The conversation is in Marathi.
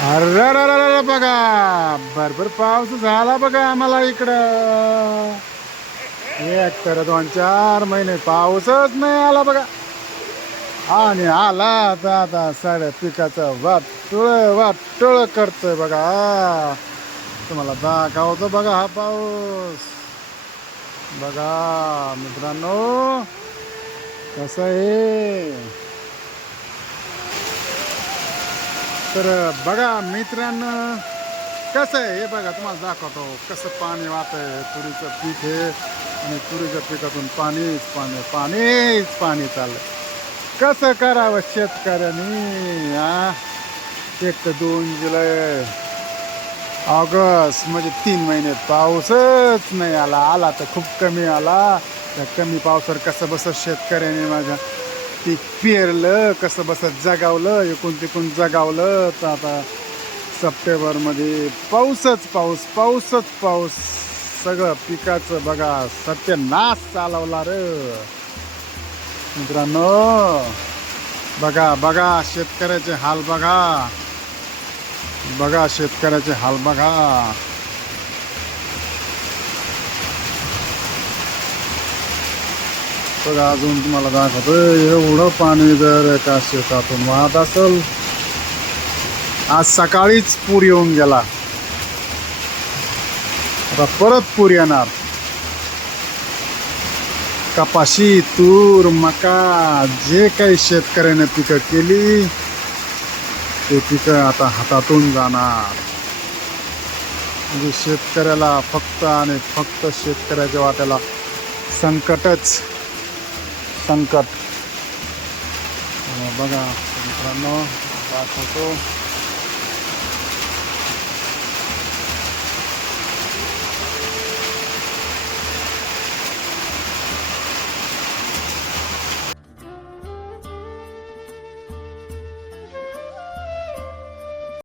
अरे बघा, भरपूर पाऊस झाला बघा आम्हाला इकडं. एक तर 2-4 महिने पाऊसच नाही आला बघा. आणि आला आता आता साड्या पिकाचं वाटोळ करतोय बघा. तुम्हाला दाखवतो बघा हा पाऊस. बघा मित्रांनो कसं आहे. तर बघा मित्रांनो कसं आहे हे बघा, तुम्हाला दाखवतो कसं पाणी वाहतंय. तुरीचं पीक आहे आणि तुरीच्या पिकातून पाणीच पाणी चाललंय. कसं करावं शेतकऱ्यांनी हा. एक तर 2 जुलै, ऑगस्ट म्हणजे 3 महिने पाऊसच नाही आला तर खूप कमी आला. त्या कमी पावसावर कसं बसत शेतकऱ्याने माझ्या पीक पेरलं, कसं बसत जगावलं, एकूण तिकून जगावलं. तर आता सप्टेंबरमध्ये पाऊस सगळं पिकाचं बघा सत्यानाश चालवला रे मित्रांनो. बघा शेतकऱ्याचे हाल बघा शेतकऱ्याचे हाल बघा. बघा अजून तुम्हाला दाखवतोय एवढं पाणी जर एका शेतातून वाहत असेल. आज सकाळीच पूर येऊन गेला, आता परत पूर येणार. कपाशी, तूर, मका जे काही शेतकऱ्याने पिकं केली ते पिकं आता हातातून जाणार. म्हणजे शेतकऱ्याला फक्त आणि फक्त शेतकऱ्याच्या वाट्याला संकटच संकट. बघा मित्रांनो दाखवतो.